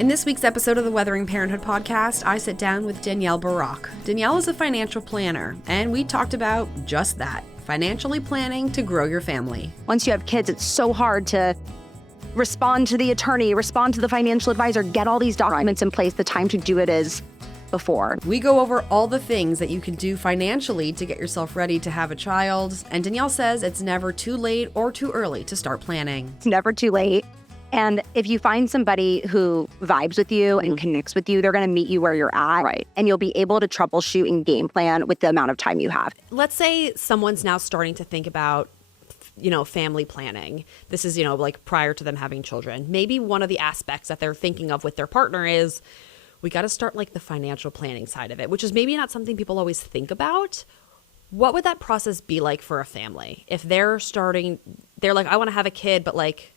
In this week's episode of the Weathering Parenthood podcast, I sit down with Danielle Barak. Danielle is a financial planner, and we talked about just that, financially planning to grow your family. Once you have kids, it's so hard to respond to the attorney, respond to the financial advisor, get all these documents in place. The time to do it is before. We go over all the things that you can do financially to get yourself ready to have a child, and Danielle says it's never too late or too early to start planning. It's never too late. And if you find somebody who vibes with you and connects with you, they're going to meet you where you're at. Right. And you'll be able to troubleshoot and game plan with the amount of time you have. Let's say someone's now starting to think about, family planning. This is, like prior to them having children. Maybe one of the aspects that they're thinking of with their partner is we got to start like the financial planning side of it, which is maybe not something people always think about. What would that process be like for a family? If they're like, I want to have a kid, but like,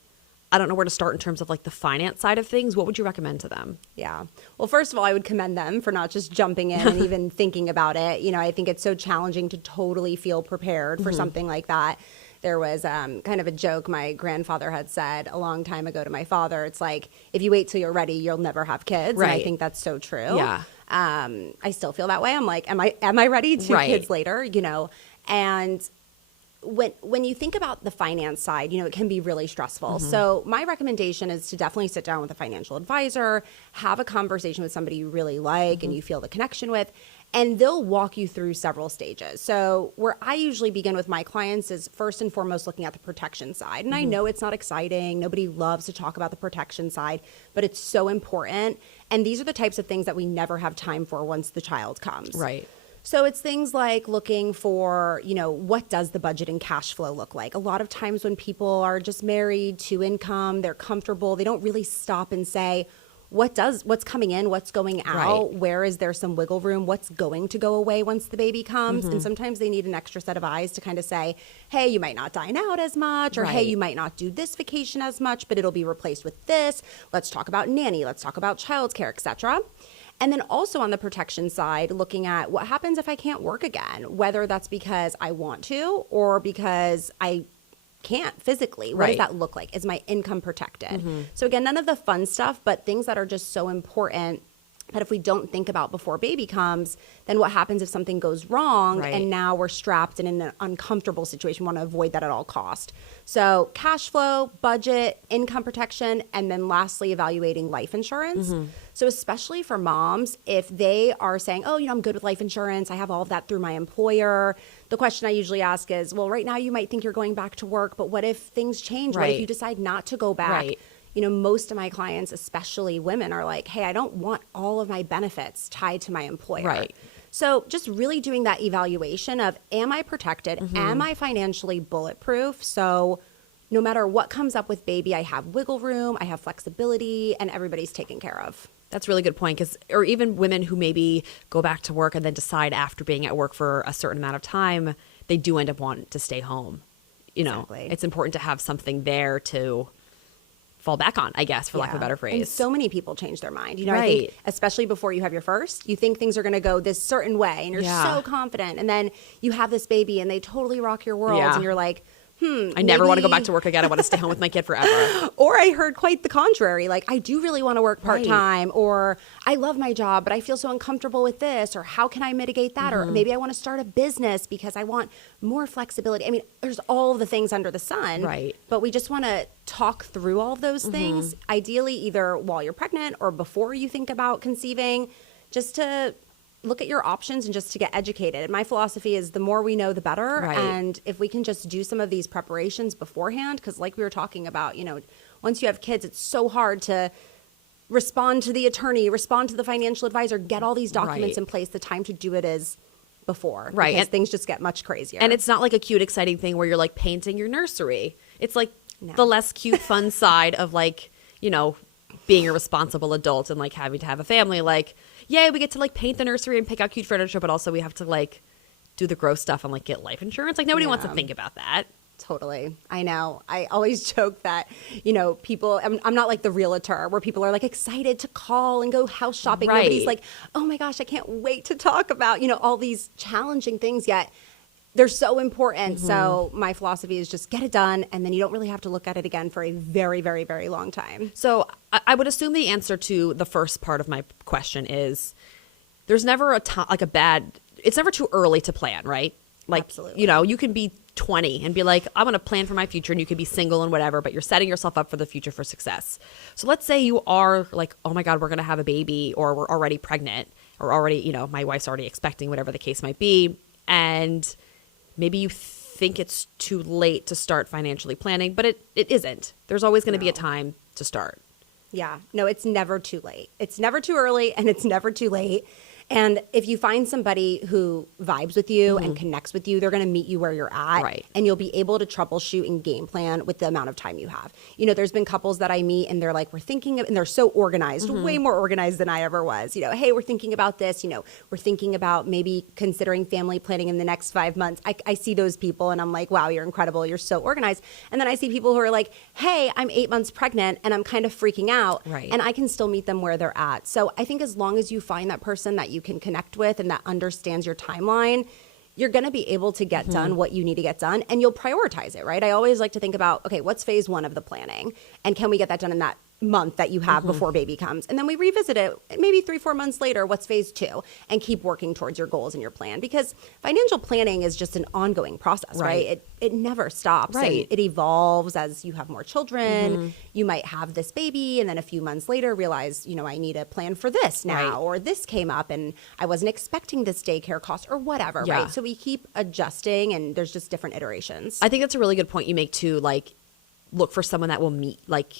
I don't know where to start in terms of like the finance side of things. What would you recommend to them? Yeah. Well, first of all, I would commend them for not just jumping in and even thinking about it. I think it's so challenging to totally feel prepared for something like that. There was kind of a joke my grandfather had said a long time ago to my father. It's like, if you wait till you're ready, you'll never have kids. Right. And I think that's so true. Yeah. I still feel that way. I'm like, am I ready to kids later? And when you think about the finance side, it can be really stressful. So my recommendation is to definitely sit down with a financial advisor, have a conversation with somebody you really like and you feel the connection with, and they'll walk you through several stages. So where I usually begin with my clients is first and foremost looking at the protection side. And I know it's not exciting. Nobody loves to talk about the protection side, but it's so important. And these are the types of things that we never have time for once the child comes. Right. So it's things like looking for, what does the budget and cash flow look like? A lot of times when people are just married, two income, they're comfortable, they don't really stop and say, what's coming in, what's going out, Right. Where is there some wiggle room, what's going to go away once the baby comes? And sometimes they need an extra set of eyes to kind of say, hey, you might not dine out as much, or hey, Right. you might not do this vacation as much, but it'll be replaced with this. Let's talk about nanny, let's talk about childcare, etc. And then also on the protection side, looking at what happens if I can't work again, whether that's because I want to or because I can't physically. What does Right. that look like? Is my income protected? So again, none of the fun stuff, but things that are just so important that if we don't think about before baby comes, then what happens if something goes wrong Right. and now we're strapped and in an uncomfortable situation? We want to avoid that at all cost. So cash flow, budget, income protection, and then lastly, evaluating life insurance. So especially for moms, if they are saying, oh, I'm good with life insurance, I have all of that through my employer. The question I usually ask is, well, right now you might think you're going back to work, but what if things change? What Right. if you decide not to go back? Right. Most of my clients, especially women, are like, hey, I don't want all of my benefits tied to my employer. Right. So just really doing that evaluation of, am I protected? Am I financially bulletproof? So no matter what comes up with baby, I have wiggle room, I have flexibility, and everybody's taken care of. That's a really good point, or even women who maybe go back to work and then decide after being at work for a certain amount of time, they do end up wanting to stay home. Exactly. It's important to have something there to fall back on, I guess, for lack of a better phrase. And so many people change their mind. I Right. think especially before you have your first, you think things are going to go this certain way and you're Yeah. so confident. And then you have this baby and they totally rock your world Yeah. and you're like, I never want to go back to work again. I want to stay home with my kid forever. Or I heard quite the contrary. Like, I do really want to work part-time, or I love my job, but I feel so uncomfortable with this, or how can I mitigate that? Or maybe I want to start a business because I want more flexibility. I mean, there's all the things under the sun. Right. But we just want to talk through all of those things, ideally either while you're pregnant or before you think about conceiving, just to look at your options and just to get educated. And my philosophy is the more we know, the better. Right. And if we can just do some of these preparations beforehand, because like we were talking about, once you have kids, it's so hard to respond to the attorney, respond to the financial advisor, get all these documents Right. in place. The time to do it is before. Right. Because And- things just get much crazier. And it's not like a cute, exciting thing where you're like painting your nursery. It's like No. the less cute, fun side of like, being a responsible adult and like having to have a family. Like, yay, we get to like paint the nursery and pick out cute furniture, but also we have to like do the gross stuff and like get life insurance. Like nobody wants to Yeah. think about that. Totally. I know. I always joke that, people, I'm not like the realtor where people are like excited to call and go house shopping. Right. Nobody's like, oh my gosh, I can't wait to talk about, all these challenging things. Yet they're so important. So my philosophy is just get it done, and then you don't really have to look at it again for a very, very, very long time. So I would assume the answer to the first part of my question is there's never a time, like it's never too early to plan, right? Like, Absolutely. you know, you can be 20 and be like, I'm going to plan for my future, and you could be single and whatever, but you're setting yourself up for the future for success. So let's say you are like, oh my God, we're going to have a baby, or we're already pregnant, or already, you know, my wife's already expecting, whatever the case might be. And maybe you think it's too late to start financially planning, but it isn't. There's always going to be a time to start. Yeah. No, it's never too late. It's never too early, and it's never too late. And if you find somebody who vibes with you and connects with you, they're going to meet you where you're at. Right. And you'll be able to troubleshoot and game plan with the amount of time you have. You know, there's been couples that I meet and they're like, we're thinking of, and they're so organized, way more organized than I ever was. You know, hey, we're thinking about this. You know, we're thinking about maybe considering family planning in the next 5 months. I see those people and I'm like, wow, you're incredible. You're so organized. And then I see people who are like, hey, I'm 8 months pregnant and I'm kind of freaking out. Right. And I can still meet them where they're at. So I think as long as you find that person that you can connect with and that understands your timeline, you're going to be able to get done what you need to get done, and you'll prioritize it, right? I always like to think about, okay, what's phase 1 of the planning, and can we get that done in that month that you have before baby comes? And then we revisit it maybe 3-4 months later, what's phase 2, and keep working towards your goals and your plan, because financial planning is just an ongoing process, right? It never stops. Right. And it evolves as you have more children. You might have this baby and then a few months later realize, you know, I need a plan for this now, or this came up and I wasn't expecting this daycare cost, or whatever, right? So we keep adjusting, and there's just different iterations. I think that's a really good point you make too. Like, look for someone that will meet, like,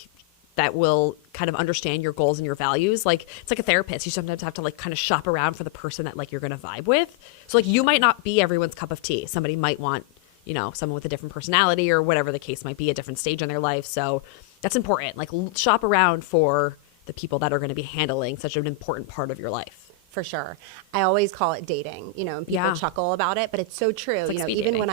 that will kind of understand your goals and your values. Like, it's like a therapist. You sometimes have to like kind of shop around for the person that like you're going to vibe with. So like, you might not be everyone's cup of tea. Somebody might want, you know, someone with a different personality or whatever the case might be, a different stage in their life. So that's important. Like, shop around for the people that are going to be handling such an important part of your life. For sure. I always call it dating, you know, and people chuckle about it, but it's so true. It's like you know, speed even dating. when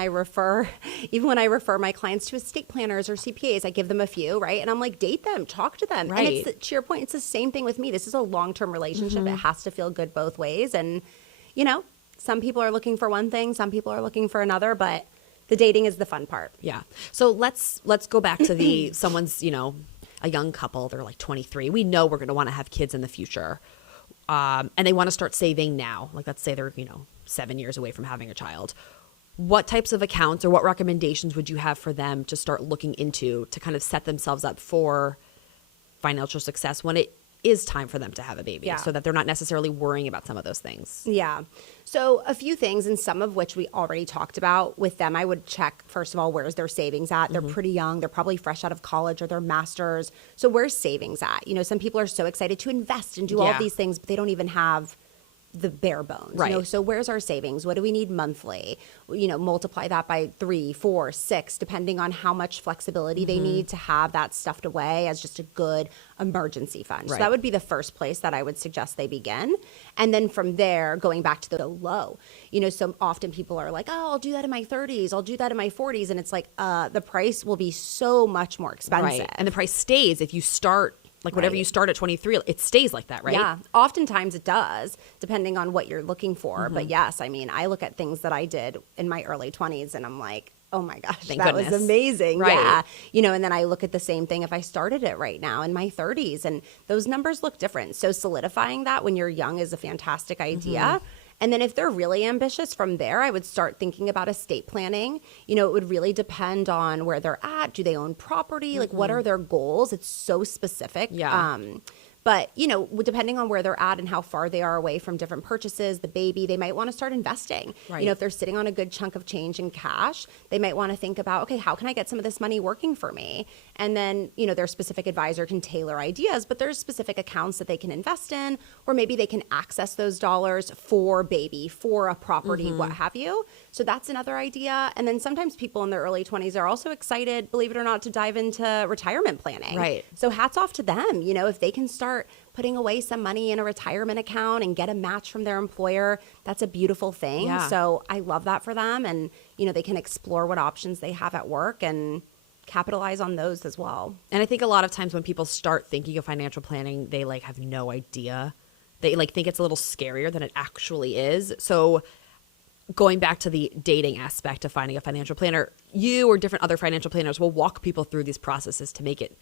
I refer my clients to estate planners or CPAs, I give them a few, right? And I'm like, date them, talk to them. Right. And it's to your point, it's the same thing with me. This is a long-term relationship. It has to feel good both ways. And, you know, some people are looking for one thing, some people are looking for another, but the dating is the fun part. Yeah. So let's go back to someone's, you know, a young couple, they're like 23. We know we're going to want to have kids in the future. And they want to start saving now. Like, let's say they're, you know, 7 years away from having a child. What types of accounts or what recommendations would you have for them to start looking into to kind of set themselves up for financial success when it is time for them to have a baby, so that they're not necessarily worrying about some of those things? Yeah. So a few things, and some of which we already talked about with them. I would check, first of all, where's their savings at? They're pretty young. They're probably fresh out of college or their master's. So where's savings at? You know, some people are so excited to invest and do all of these things, but they don't even have the bare bones. Right. You know, so where's our savings? What do we need monthly? You know, multiply that by 3, 4, 6, depending on how much flexibility they need to have that stuffed away as just a good emergency fund. So that would be the first place that I would suggest they begin. And then from there, going back to the low, you know, so often people are like, oh, I'll do that in my 30s. I'll do that in my 40s. And it's like, the price will be so much more expensive. Right. And the price stays if you start, like whatever you start at 23, it stays like that, right? Yeah, oftentimes it does, depending on what you're looking for. But yes, I mean, I look at things that I did in my early 20s and I'm like, oh my gosh, Thank that goodness. was amazing. Right. Yeah. You know, and then I look at the same thing if I started it right now in my 30s, and those numbers look different. So solidifying that when you're young is a fantastic idea. And then if they're really ambitious from there, I would start thinking about estate planning. You know, it would really depend on where they're at. Do they own property? Like, what are their goals? It's so specific. Yeah. But, you know, depending on where they're at and how far they are away from different purchases, the baby, they might want to start investing. Right. You know, if they're sitting on a good chunk of change in cash, they might want to think about, okay, how can I get some of this money working for me? And then, you know, their specific advisor can tailor ideas, but there's specific accounts that they can invest in, or maybe they can access those dollars for baby, for a property, what have you. So that's another idea. And then sometimes people in their early 20s are also excited, believe it or not, to dive into retirement planning. Right. So hats off to them. You know, if they can start putting away some money in a retirement account and get a match from their employer, that's a beautiful thing. Yeah. So I love that for them. And, you know, they can explore what options they have at work and capitalize on those as well. And I think a lot of times when people start thinking of financial planning, they like have no idea. They like think it's a little scarier than it actually is. So going back to the dating aspect of finding a financial planner, you or different other financial planners will walk people through these processes to make it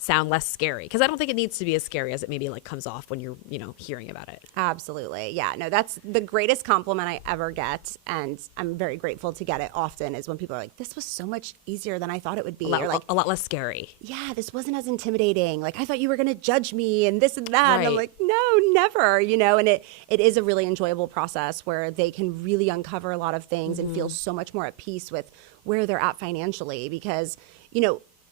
sound less scary, because I don't think it needs to be as scary as it maybe like comes off when you're hearing about it. Absolutely. Yeah, no, that's the greatest compliment I ever get, and I'm very grateful to get it often, is when people are like, this was so much easier than I thought it would be, Or like a lot less scary. Yeah, this wasn't as intimidating, like I thought you were going to judge me and this and that. Right. And I'm like, no, never, and it is a really enjoyable process where they can really uncover a lot of things and feel so much more at peace with where they're at financially, because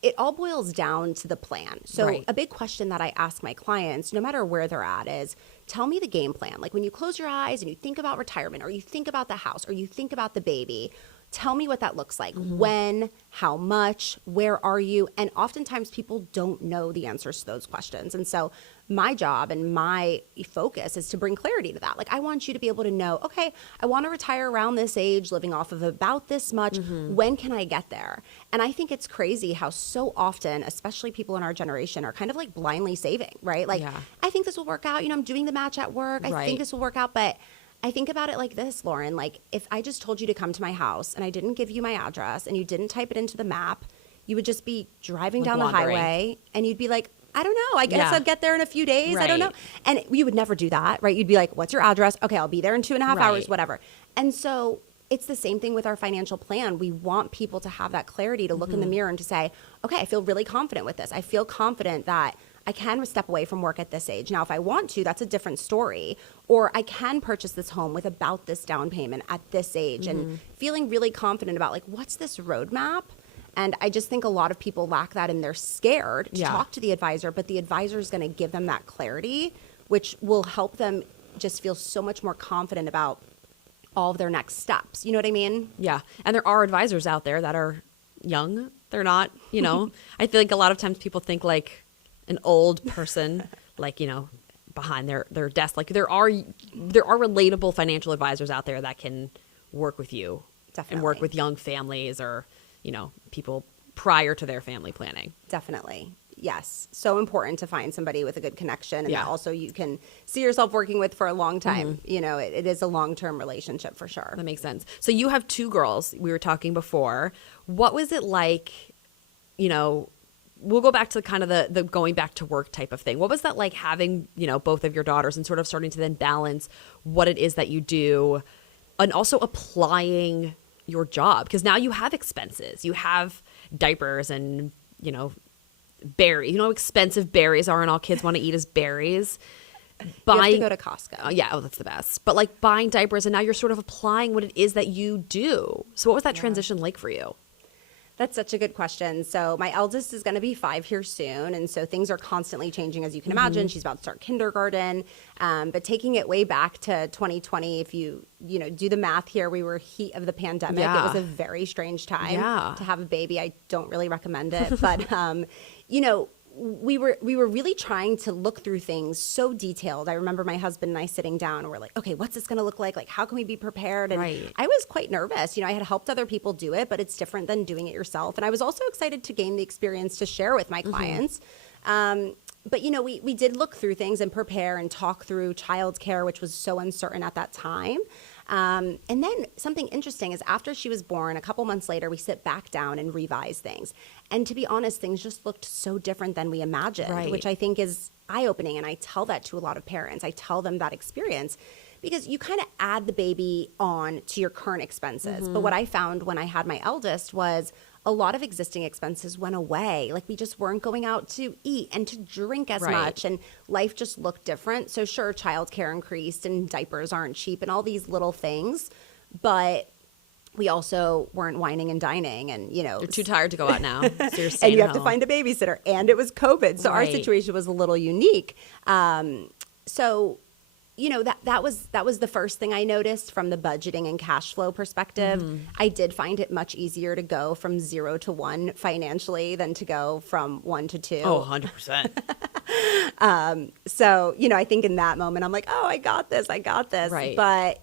it all boils down to the plan. So a big question that I ask my clients, no matter where they're at, is tell me the game plan. Like when you close your eyes and you think about retirement, or you think about the house, or you think about the baby, tell me what that looks like. When, how much, where are you? And oftentimes people don't know the answers to those questions. And so my job and my focus is to bring clarity to that. Like I want you to be able to know, okay, I want to retire around this age, living off of about this much. When can I get there? And I think it's crazy how so often, especially people in our generation, are kind of like blindly saving, right? Like, I think this will work out. I'm doing the match at work. I think this will work out. But I think about it like this, Lauren, like if I just told you to come to my house and I didn't give you my address and you didn't type it into the map, you would just be driving down the highway and you'd be like, I don't know. I guess I'll get there in a few days. I don't know. And you would never do that, right? You'd be like, what's your address? Okay, I'll be there in 2.5 hours, whatever. And so it's the same thing with our financial plan. We want people to have that clarity to look in the mirror and to say, okay, I feel really confident with this. I feel confident that I can step away from work at this age. Now, if I want to, that's a different story. Or I can purchase this home with about this down payment at this age, and feeling really confident about like, what's this roadmap? And I just think a lot of people lack that, and they're scared to talk to the advisor, but the advisor is going to give them that clarity, which will help them just feel so much more confident about all of their next steps. You know what I mean? Yeah. And there are advisors out there that are young. They're not, I feel like a lot of times people think like an old person, like, behind their desk. Like there are relatable financial advisors out there that can work with you. Definitely. And work with young families or, people prior to their family planning. Definitely. Yes. So important to find somebody with a good connection and that also you can see yourself working with for a long time. It is a long-term relationship for sure. That makes sense. So you have 2 girls. We were talking before. What was it like, we'll go back to kind of the going back to work type of thing. What was that like having, both of your daughters and sort of starting to then balance what it is that you do and also applying your job? Because now you have expenses. You have diapers and, berries. You know how expensive berries are and all kids want to eat is berries. You have to go to Costco. That's the best. But like buying diapers, and now you're sort of applying what it is that you do. So what was that transition like for you? That's such a good question. So my eldest is going to be 5 here soon. And so things are constantly changing, as you can imagine. She's about to start kindergarten. But taking it way back to 2020, if you do the math here, we were heat of the pandemic. It was a very strange time to have a baby. I don't really recommend it. But, we were really trying to look through things so detailed. I remember my husband and I sitting down and we're like, okay, what's this going to look like? Like, how can we be prepared? And I was quite nervous. I had helped other people do it, but it's different than doing it yourself. And I was also excited to gain the experience to share with my clients. But, we did look through things and prepare and talk through childcare, which was so uncertain at that time. And then something interesting is after she was born, a couple months later, we sit back down and revise things. And to be honest, things just looked so different than we imagined, which I think is eye-opening. And I tell that to a lot of parents. I tell them that experience because you kind of add the baby on to your current expenses. But what I found when I had my eldest was a lot of existing expenses went away. Like we just weren't going out to eat and to drink as much, and life just looked different. So sure, childcare increased and diapers aren't cheap and all these little things, but we also weren't whining and dining, and you're too tired to go out now. So you're and you have to find a babysitter, and it was COVID, so our situation was a little unique. So that was the first thing I noticed from the budgeting and cash flow perspective. I did find it much easier to go from 0 to 1 financially than to go from 1 to 2. Oh, 100%. So, I think in that moment, I'm like, oh, I got this. Right. But,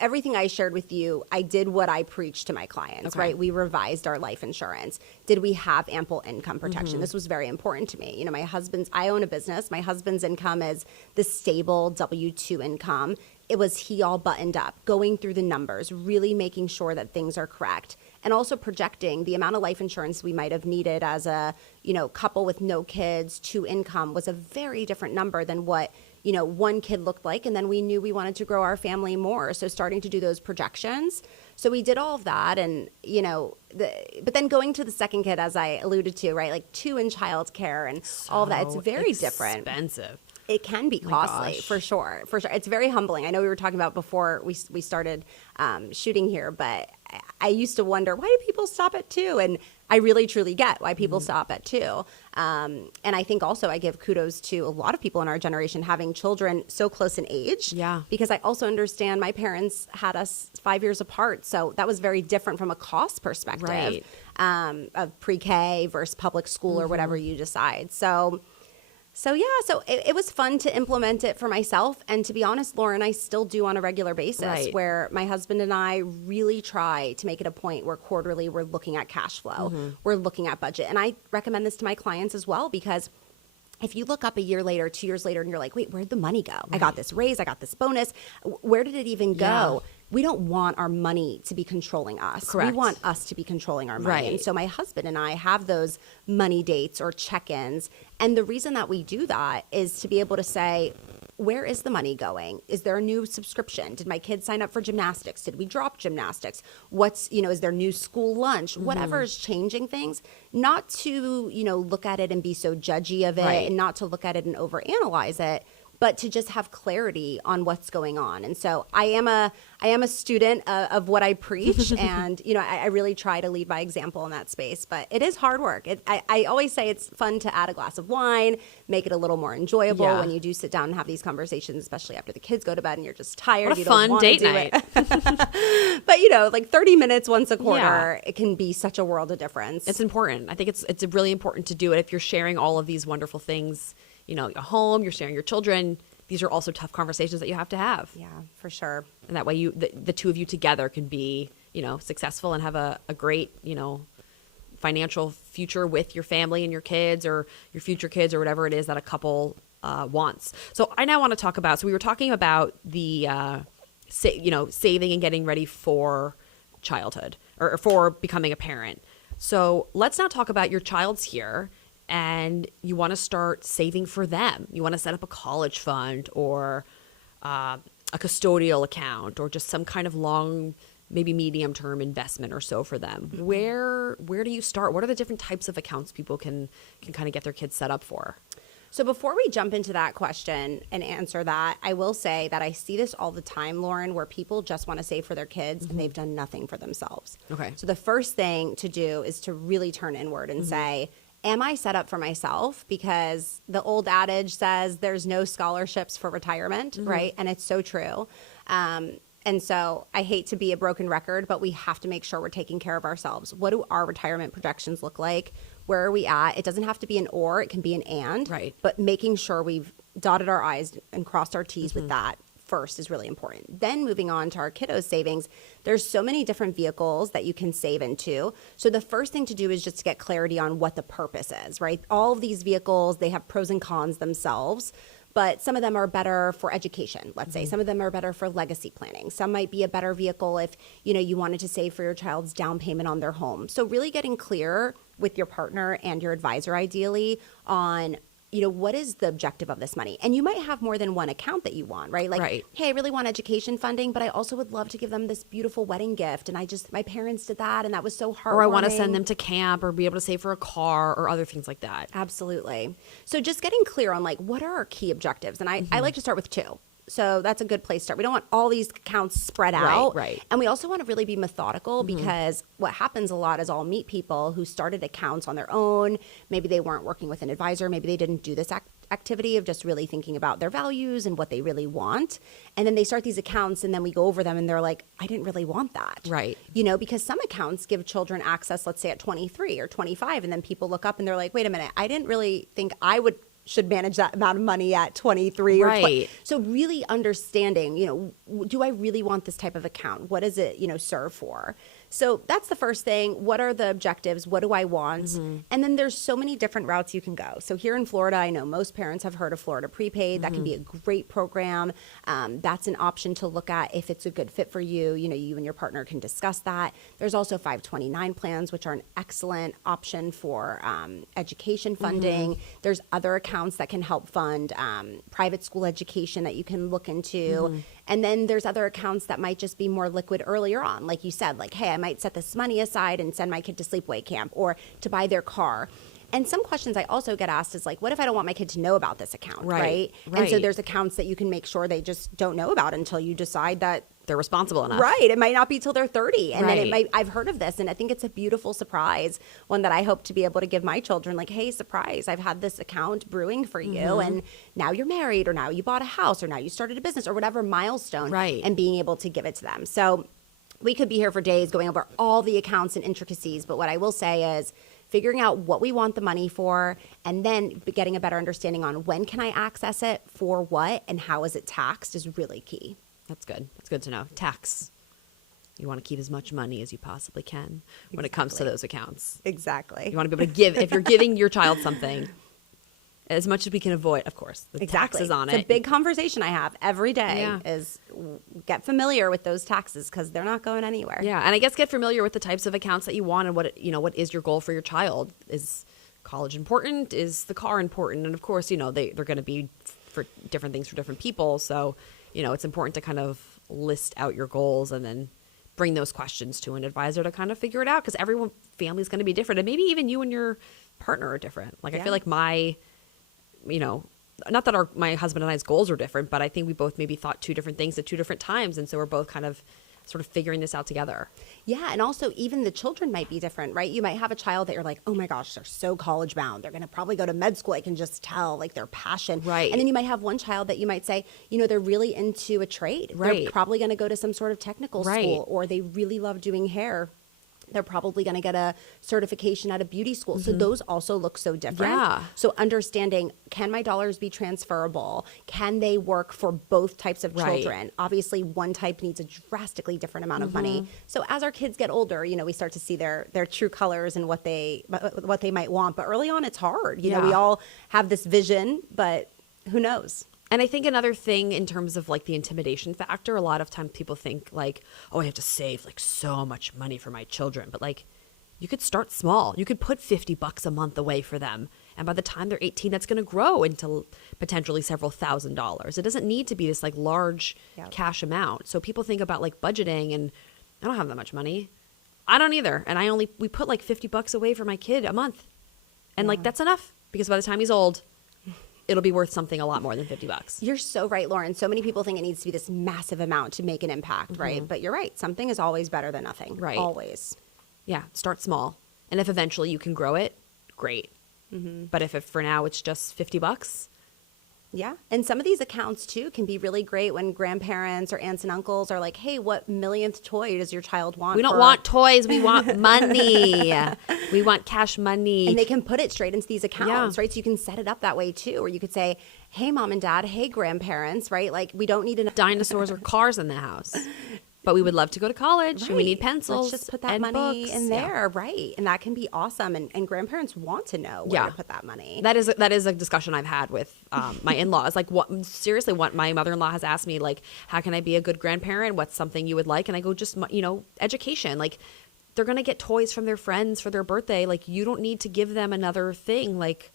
everything I shared with you, I did what I preached to my clients, right? We revised our life insurance. Did we have ample income protection? This was very important to me. I own a business. My husband's income is the stable W-2 income. it was he all buttoned up, going through the numbers, really making sure that things are correct, and also projecting the amount of life insurance we might have needed as a, couple with no kids, 2 income was a very different number than what, 1 kid looked like. And then we knew we wanted to grow our family more. So starting to do those projections. So we did all of that. And, but then going to the second kid, as I alluded to, right, like 2 in childcare and all of that, it's very different. Expensive. It can be costly, for sure. For sure. It's very humbling. I know we were talking about before we started shooting here, but I used to wonder, why do people stop at 2? And I really, truly get why people stop at 2. And I think also I give kudos to a lot of people in our generation having children so close in age. Yeah. Because I also understand my parents had us 5 years apart. So that was very different from a cost perspective, right, of pre-K versus public school or whatever you decide. So it was fun to implement it for myself. And to be honest, Lauren, I still do on a regular basis, where my husband and I really try to make it a point where quarterly we're looking at cash flow, we're looking at budget. And I recommend this to my clients as well, because if you look up a year later, 2 years later, and you're like, wait, where'd the money go? I got this raise, I got this bonus. Where did it even go? We don't want our money to be controlling us. Correct. We want us to be controlling our money. Right. And so my husband and I have those money dates or check-ins. And the reason that we do that is to be able to say, where is the money going? Is there a new subscription? Did my kids sign up for gymnastics? Did we drop gymnastics? Is there new school lunch? Whatever is changing things, not to, look at it and be so judgy of it, and not to look at it and overanalyze it, but to just have clarity on what's going on. And so I am a student of what I preach, and I really try to lead by example in that space. But it is hard work. I always say it's fun to add a glass of wine, make it a little more enjoyable when you do sit down and have these conversations, especially after the kids go to bed and you're just tired. What a you fun don't want date to do night. It. But like 30 minutes once a quarter, it can be such a world of difference. It's important. I think it's really important to do it if you're sharing all of these wonderful things. Your home, you're sharing your children. These are also tough conversations that you have to have. Yeah, for sure. And that way the two of you together can be, successful and have a great, financial future with your family and your kids or your future kids or whatever it is that a couple wants. So I now want to talk about, so we were talking about the, saving and getting ready for childhood or for becoming a parent. So let's now talk about your child's here. And you want to start saving for them. You want to set up a college fund or a custodial account or just some kind of long, maybe medium-term investment or so for them. Where do you start? What are the different types of accounts people can kind of get their kids set up for? So before we jump into that question and answer that, I will say that I see this all the time, Lauren, where people just want to save for their kids and they've done nothing for themselves. Okay. So the first thing to do is to really turn inward and say, am I set up for myself? Because the old adage says there's no scholarships for retirement, right? And it's so true. And so I hate to be a broken record, but we have to make sure we're taking care of ourselves. What do our retirement projections look like? Where are we at? It doesn't have to be an or, it can be an and. Right. But making sure we've dotted our I's and crossed our T's with that first is really important. Then moving on to our kiddos savings, there's so many different vehicles that you can save into. So the first thing to do is just to get clarity on what the purpose is, right? All of these vehicles, they have pros and cons themselves, but some of them are better for education, let's say. Some of them are better for legacy planning. Some might be a better vehicle if, you wanted to save for your child's down payment on their home. So really getting clear with your partner and your advisor ideally on what is the objective of this money? And you might have more than one account that you want, right? Like, hey, I really want education funding, but I also would love to give them this beautiful wedding gift. And my parents did that, and that was so heartwarming. Or I want to send them to camp or be able to save for a car or other things like that. Absolutely. So just getting clear on what are our key objectives? And I like to start with 2. So that's a good place to start. We don't want all these accounts spread out. Right. And we also want to really be methodical because what happens a lot is I'll meet people who started accounts on their own. Maybe they weren't working with an advisor. Maybe they didn't do this activity of just really thinking about their values and what they really want. And then they start these accounts and then we go over them and they're like, I didn't really want that. Right. Because some accounts give children access, let's say at 23 or 25. And then people look up and they're like, wait a minute, I didn't really think I should manage that amount of money at 23 or 20. So really understanding, do I really want this type of account? What does it, serve for? So that's the first thing. What are the objectives? What do I want? And then there's so many different routes you can go. So here in Florida, I know most parents have heard of Florida Prepaid. That can be a great program. That's an option to look at if it's a good fit for you. You know, you and your partner can discuss that. There's also 529 plans, which are an excellent option for education funding. There's other accounts that can help fund private school education that you can look into. And then there's other accounts that might just be more liquid earlier on. Like you said, like, hey, I might set this money aside and send my kid to sleepaway camp or to buy their car. And some questions I also get asked is like, what if I don't want my kid to know about this account, right? And so there's accounts that you can make sure they just don't know about until you decide that they're responsible enough. Right. It might not be till they're 30. And then it might, I've heard of this, and I think it's a beautiful surprise, one that I hope to be able to give my children, like, hey, surprise, I've had this account brewing for you, and now you're married, or now you bought a house, or now you started a business, or whatever milestone, and being able to give it to them. So we could be here for days going over all the accounts and intricacies, but what I will say is figuring out what we want the money for, and then getting a better understanding on when can I access it, for what, and how is it taxed is really key. That's good. That's good to know. Tax. You want to keep as much money as you possibly can when it comes to those accounts. Exactly. You want to be able to give, if you're giving your child something, as much as we can avoid, of course, the taxes on it. It's a big conversation I have every day is get familiar with those taxes because they're not going anywhere. Yeah, and I guess get familiar with the types of accounts that you want and what is your goal for your child. Is college important? Is the car important? And of course, they're going to be for different things for different people. So, it's important to kind of list out your goals and then bring those questions to an advisor to kind of figure it out, because everyone family is going to be different, and maybe even you and your partner are different. Like I feel like not that my husband and I's goals are different, but I think we both maybe thought two different things at two different times, and so we're both kind of sort of figuring this out together. Yeah, and also even the children might be different, right? You might have a child that you're like, oh my gosh, they're so college bound. They're going to probably go to med school. I can just tell, like, their passion. Right. And then you might have one child that you might say, they're really into a trade. Right. They're probably going to go to some sort of technical school, or they really love doing hair. They're probably going to get a certification at a beauty school. So those also look so different. Yeah. So understanding, can my dollars be transferable? Can they work for both types of children? Obviously, one type needs a drastically different amount of money. So as our kids get older, we start to see their true colors and what they might want. But early on, it's hard. We all have this vision, but who knows? And I think another thing in terms of like the intimidation factor, a lot of times people think like, oh, I have to save like so much money for my children. But like, you could start small. You could put $50 a month away for them. And by the time they're 18, that's going to grow into potentially several $1,000s. It doesn't need to be this like large cash amount. So people think about like budgeting, and I don't have that much money. I don't either. And we put like $50 away for my kid a month. And like, that's enough, because by the time he's old, it'll be worth something a lot more than $50. You're so right, Lauren. So many people think it needs to be this massive amount to make an impact, right? But you're right. Something is always better than nothing. Right. Always. Yeah. Start small. And if eventually you can grow it, great. But if for now it's just $50. Yeah. And some of these accounts too can be really great when grandparents or aunts and uncles are like, hey, what millionth toy does your child want? We don't want toys. We want money. We want cash money. And they can put it straight into these accounts, right? So you can set it up that way too. Or you could say, hey, mom and dad, hey, grandparents, right? Like, we don't need enough dinosaurs or cars in the house. But we would love to go to college, and we need pencils. Let's just put that money books in there, right? And that can be awesome. And grandparents want to know where to put that money. That is a discussion I've had with my in-laws. Like, what my mother-in-law has asked me, like, how can I be a good grandparent? What's something you would like? And I go, just education. Like, they're gonna get toys from their friends for their birthday. Like, you don't need to give them another thing. Like,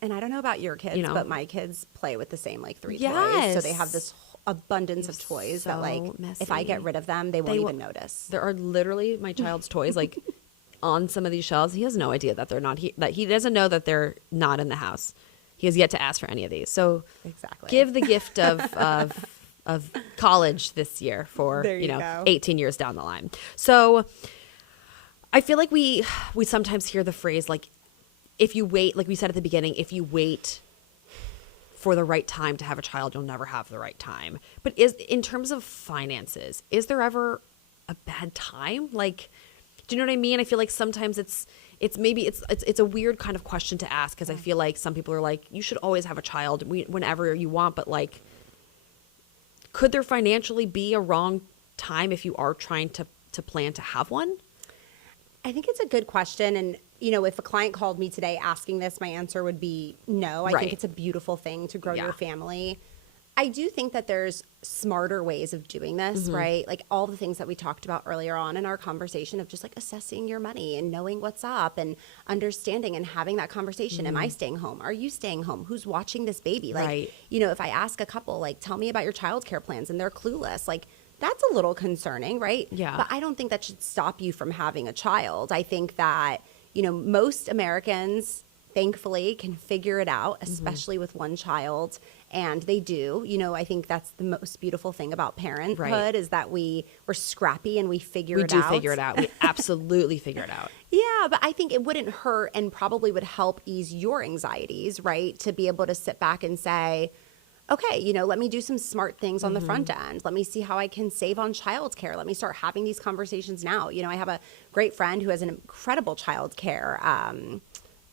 and I don't know about your kids, but my kids play with the same like 3 yes. toys, so they have this abundance of toys that like messy. If I get rid of them, they won't even notice. There are literally my child's toys like on some of these shelves. He has no idea that they're not that he doesn't know that they're not in the house. He has yet to ask for any of these. So give the gift of college this year for 18 years down the line. So I feel like we sometimes hear the phrase like, if you wait, like we said at the beginning, if you wait for the right time to have a child, you'll never have the right time. But in terms of finances, is there ever a bad time? Like, do you know what I mean? I feel like sometimes it's a weird kind of question to ask, because I feel like some people are like, you should always have a child whenever you want, but like, could there financially be a wrong time if you are trying to plan to have one? I think it's a good question. And, if a client called me today asking this, my answer would be no. I think it's a beautiful thing to grow your family. I do think that there's smarter ways of doing this, right? Like all the things that we talked about earlier on in our conversation of just like assessing your money and knowing what's up and understanding and having that conversation. Am I staying home? Are you staying home? Who's watching this baby? Like, if I ask a couple, like, tell me about your childcare plans and they're clueless, like, that's a little concerning, right? Yeah. But I don't think that should stop you from having a child. I think that, most Americans, thankfully, can figure it out, especially with one child. And they do. I think that's the most beautiful thing about parenthood is that we're scrappy and we figure it out. We do figure it out. We absolutely figure it out. Yeah, but I think it wouldn't hurt and probably would help ease your anxieties, right? To be able to sit back and say, okay, let me do some smart things on the front end. Let me see how I can save on childcare. Let me start having these conversations now. I have a great friend who has an incredible childcare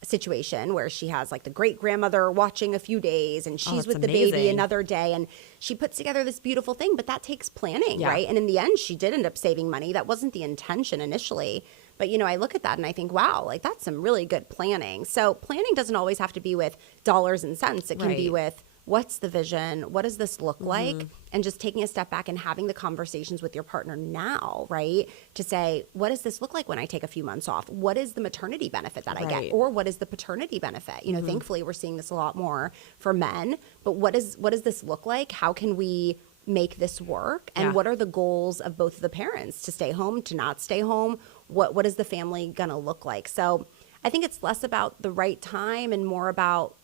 situation where she has like the great grandmother watching a few days and she's with the baby another day, and she puts together this beautiful thing, but that takes planning, right? And in the end, she did end up saving money. That wasn't the intention initially. But, I look at that and I think, wow, like that's some really good planning. So planning doesn't always have to be with dollars and cents. It can be with what's the vision? What does this look like? And just taking a step back and having the conversations with your partner now, right? To say, what does this look like when I take a few months off? What is the maternity benefit that I get? Or what is the paternity benefit? Thankfully, we're seeing this a lot more for men. But what does this look like? How can we make this work? And what are the goals of both of the parents? To stay home, to not stay home? What is the family going to look like? So I think it's less about the right time and more about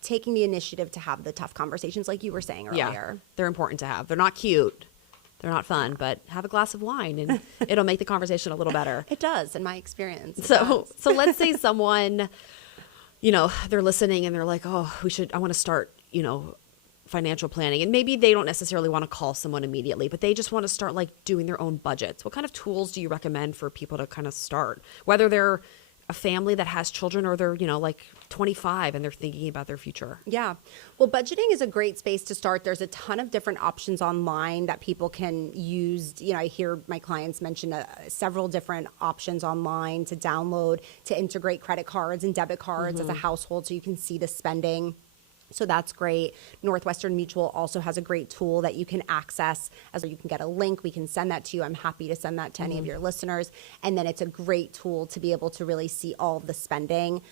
taking the initiative to have the tough conversations like you were saying earlier. Yeah, they're important to have. They're not cute. They're not fun, but have a glass of wine and it'll make the conversation a little better. It does, in my experience. So let's say someone, they're listening and they're like, oh, I want to start, financial planning. And maybe they don't necessarily want to call someone immediately, but they just want to start like doing their own budgets. What kind of tools do you recommend for people to kind of start? Whether they're a family that has children or they're, like 25 and they're thinking about their future. Yeah. Well, budgeting is a great space to start. There's a ton of different options online that people can use. I hear my clients mention several different options online to download, to integrate credit cards and debit cards as a household so you can see the spending. So that's great. Northwestern Mutual also has a great tool that you can access. You can get a link. We can send that to you. I'm happy to send that to any of your listeners. And then it's a great tool to be able to really see all of the spending.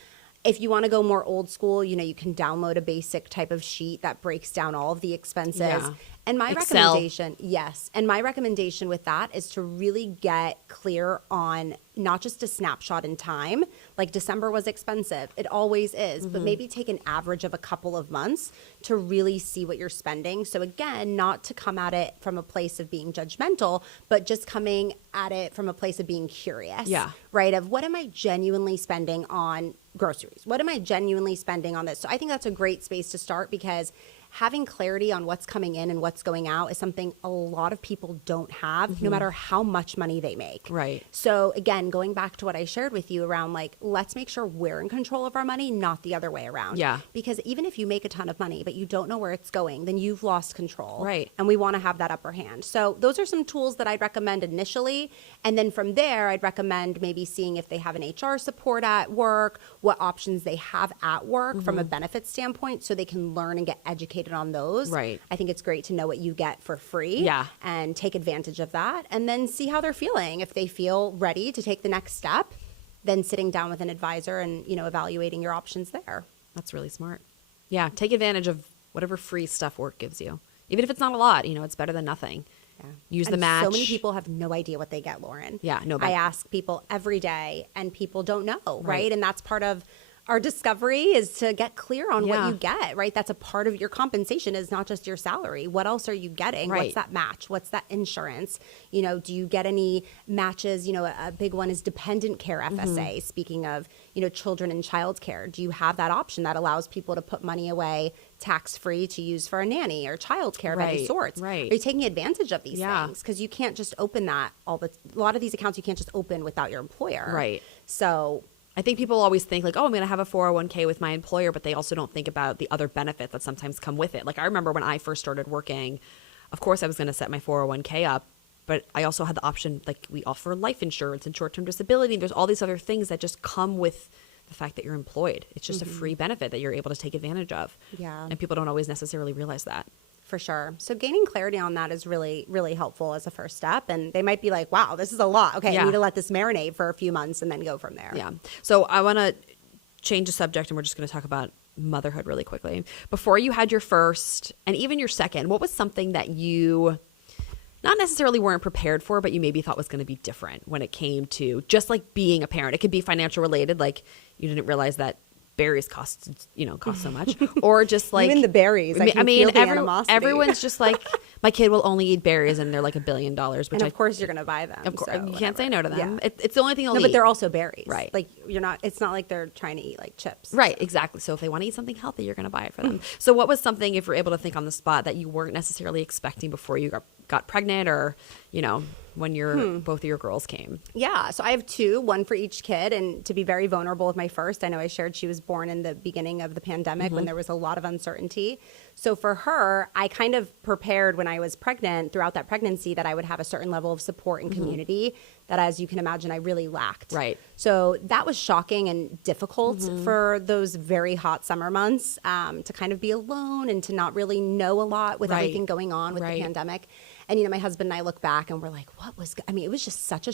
If you want to go more old school, you can download a basic type of sheet that breaks down all of the expenses. Yeah. And my recommendation with that is to really get clear on not just a snapshot in time. Like December was expensive. It always is. But maybe take an average of a couple of months to really see what you're spending. So again, not to come at it from a place of being judgmental, but just coming at it from a place of being curious. Yeah. Right? Of what am I genuinely spending on groceries? What am I genuinely spending on this? So I think that's a great space to start, because having clarity on what's coming in and what's going out is something a lot of people don't have, no matter how much money they make. Right. So again, going back to what I shared with you around like, let's make sure we're in control of our money, not the other way around. Yeah. Because even if you make a ton of money, but you don't know where it's going, then you've lost control. Right. And we want to have that upper hand. So those are some tools that I'd recommend initially. And then from there, I'd recommend maybe seeing if they have an HR support at work, what options they have at work from a benefits standpoint, so they can learn and get educated on those. Right. I think it's great to know what you get for free. Yeah. And take advantage of that, and then see how they're feeling. If they feel ready to take the next step, then sitting down with an advisor and, evaluating your options there. That's really smart. Yeah. Take advantage of whatever free stuff work gives you. Even if it's not a lot, it's better than nothing. Yeah. Use the match. So many people have no idea what they get, Lauren. Yeah. No. I ask people every day and people don't know. Right. And that's part of our discovery, is to get clear on what you get, right? That's a part of your compensation, is not just your salary. What else are you getting? Right. What's that match? What's that insurance? Do you get any matches? A big one is dependent care FSA. Speaking of, children and child care, do you have that option that allows people to put money away tax-free to use for a nanny or child care of any sorts? Right. Are you taking advantage of these things? Because you can't just open that a lot of these accounts you can't just open without your employer. Right. So I think people always think like, oh, I'm going to have a 401k with my employer, but they also don't think about the other benefits that sometimes come with it. Like I remember when I first started working, of course I was going to set my 401k up, But I also had the option, like we offer life insurance and short-term disability. There's all these other things that just come with the fact that you're employed. It's just a free benefit that you're able to take advantage of. Yeah. And people don't always necessarily realize that. For sure. So gaining clarity on that is really, really helpful as a first step. And they might be like, wow, this is a lot. Okay, I need to let this marinate for a few months and then go from there. Yeah. So I want to change the subject, and we're just going to talk about motherhood really quickly. Before you had your first and even your second, what was something that you not necessarily weren't prepared for, but you maybe thought was going to be different when it came to just like being a parent? It could be financial related, like you didn't realize that berries cost so much, or just like even the berries. I mean, everyone's just like, my kid will only eat berries, and they're like $1 billion. Which and of course you're going to buy them. Of course, so you can't say no to them. Yeah. It's the only thing they'll eat. But they're also berries, right? Like you're not. It's not like they're trying to eat like chips, right? So. Exactly. So if they want to eat something healthy, you're going to buy it for them. So what was something, if you're able to think on the spot, that you weren't necessarily expecting before you got pregnant, or when both of your girls came? Yeah. So I have two, one for each kid. And to be very vulnerable with my first, I know I shared she was born in the beginning of the pandemic when there was a lot of uncertainty. So for her, I kind of prepared when I was pregnant, throughout that pregnancy, that I would have a certain level of support and community that, as you can imagine, I really lacked. Right. So that was shocking and difficult for those very hot summer months, to kind of be alone and to not really know a lot with everything going on with the pandemic. And, my husband and I look back and we're like, it was just such a,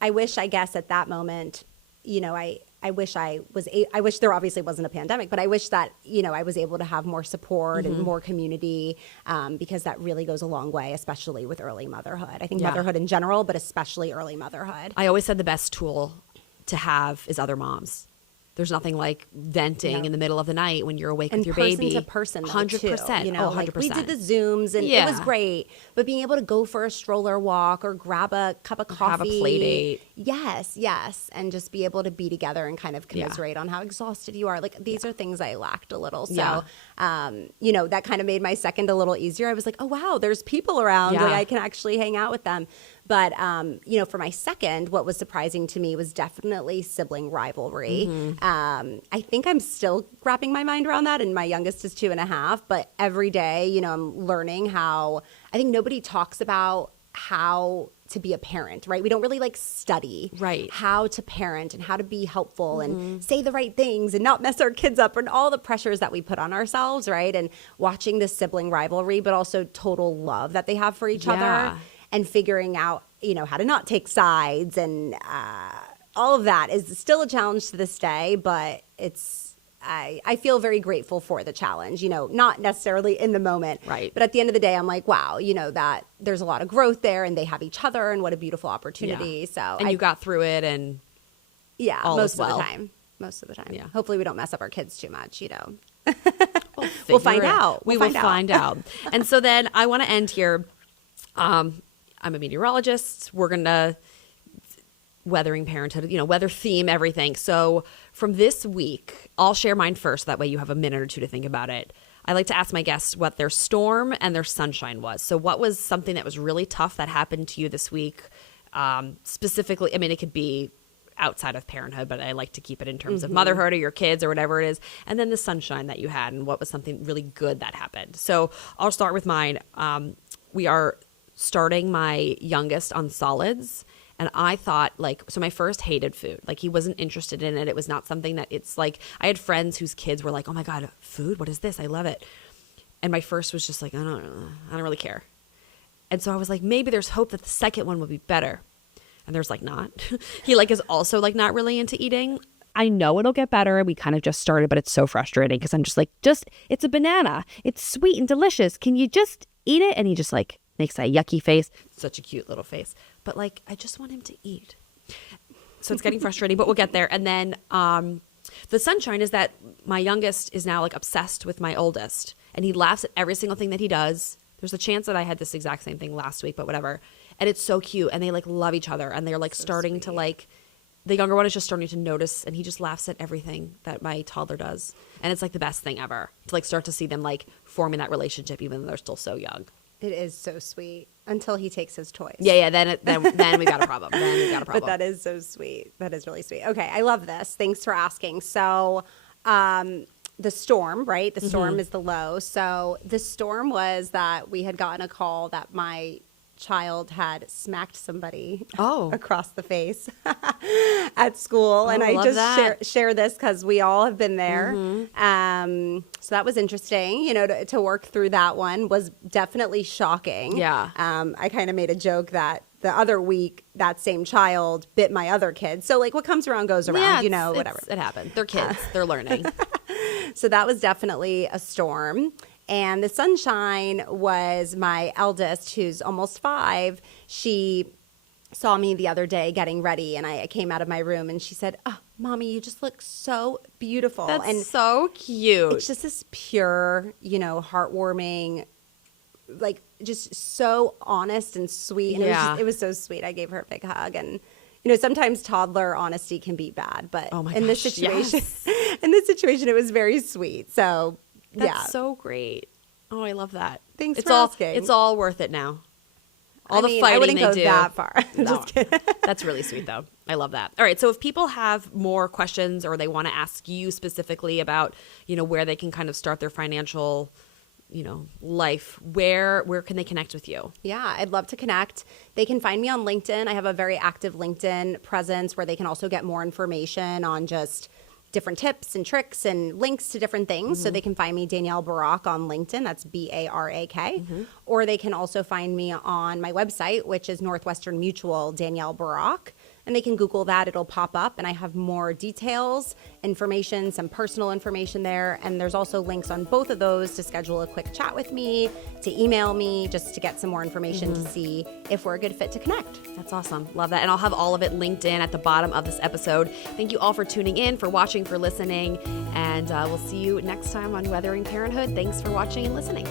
I wish, I guess at that moment, I wish there obviously wasn't a pandemic, but I wish that, I was able to have more support and more community, because that really goes a long way, especially with early motherhood. I think motherhood in general, but especially early motherhood. I always said the best tool to have is other moms. There's nothing like venting in the middle of the night when you're awake with your baby. And person to person, 100%. Like we did the Zooms and it was great. But being able to go for a stroller walk or grab a cup of coffee. Have a play date. Yes. And just be able to be together and kind of commiserate on how exhausted you are. Like these are things I lacked a little. So, that kind of made my second a little easier. I was like, oh, wow, there's people around. Like I can actually hang out with them. But, for my second, what was surprising to me was definitely sibling rivalry. I think I'm still wrapping my mind around that, and my youngest is 2.5. But every day, I'm learning how – I think nobody talks about how to be a parent, right? We don't really study how to parent and how to be helpful and say the right things and not mess our kids up, and all the pressures that we put on ourselves, right? And watching this sibling rivalry, but also total love that they have for each other. And figuring out, how to not take sides, and all of that is still a challenge to this day. But I feel very grateful for the challenge, not necessarily in the moment. Right. But at the end of the day, I'm like, wow, that there's a lot of growth there, and they have each other, and what a beautiful opportunity. Yeah. So you got through it, and most of the time. Yeah. Hopefully we don't mess up our kids too much, We'll find out. We will find out. And so then I want to end here. I'm a meteorologist. We're going to weathering parenthood, weather theme, everything. So from this week, I'll share mine first. That way you have a minute or two to think about it. I like to ask my guests what their storm and their sunshine was. So what was something that was really tough that happened to you this week? Specifically, it could be outside of parenthood, but I like to keep it in terms of motherhood or your kids or whatever it is. And then the sunshine that you had, and what was something really good that happened. So I'll start with mine. We are starting my youngest on solids, and I thought so my first hated food. He wasn't interested in it. It was not something that I had friends whose kids were like, oh my God, food, what is this? I love it. And my first was just I don't really care. And so I was like, maybe there's hope that the second one will be better. And there's not. He is also not really into eating. I know it'll get better. We kind of just started, but it's so frustrating because I'm just it's a banana. It's sweet and delicious. Can you just eat it? And he just makes that yucky face. Such a cute little face. But I just want him to eat. So it's getting frustrating, but we'll get there. And then the sunshine is that my youngest is now obsessed with my oldest, and he laughs at every single thing that he does. There's a chance that I had this exact same thing last week, but whatever. And it's so cute, and they love each other, and they're starting to the younger one is just starting to notice, and he just laughs at everything that my toddler does. And it's the best thing ever to start to see them forming that relationship, even though they're still so young. It is so sweet until he takes his toys. Yeah. Then we got a problem. But that is so sweet. That is really sweet. Okay, I love this. Thanks for asking. So, the storm, right? The storm is the low. So the storm was that we had gotten a call that my child had smacked somebody Oh. across the face at school. And I love just that. share this because we all have been there. So that was interesting, you know, to work through that one was definitely shocking. Yeah. I kind of made a joke that the other week that same child bit my other kid. So like what comes around goes around, Yeah, you know, whatever. it happened. They're kids. They're learning. So that was definitely a storm. And the sunshine was my eldest, who's almost 5. She saw me the other day getting ready, and I came out of my room, and she said, "Oh, Mommy, you just look so beautiful." That's and so cute. it's just this pure, you know, heartwarming, like just so honest and sweet. And Yeah. it was so sweet. I gave her a big hug. And, you know, sometimes toddler honesty can be bad, but Oh my in this gosh, situation, yes. in this situation, it was very sweet. So That's yeah. so great. Oh, I love that. Thanks it's for all, asking. It's all worth it now. All I the mean, fighting I wouldn't they go do. that far. No, Just kidding. That's really sweet, though. I love that. All right, so if people have more questions or they want to ask you specifically about, you know, where they can kind of start their financial, you know, life, where can they connect with you? Yeah, I'd love to connect. They can find me on LinkedIn. I have a very active LinkedIn presence where they can also get more information on just different tips and tricks and links to different things. So they can find me Danielle Barak on LinkedIn. That's Barak. Or they can also find me on my website, which is Northwestern Mutual Danielle Barak. And they can Google that. It'll pop up. And I have more details, information, some personal information there. And there's also links on both of those to schedule a quick chat with me, to email me, just to get some more information to see if we're a good fit to connect. That's awesome. Love that. And I'll have all of it linked in at the bottom of this episode. Thank you all for tuning in, for watching, for listening. And we'll see you next time on Weathering Parenthood. Thanks for watching and listening.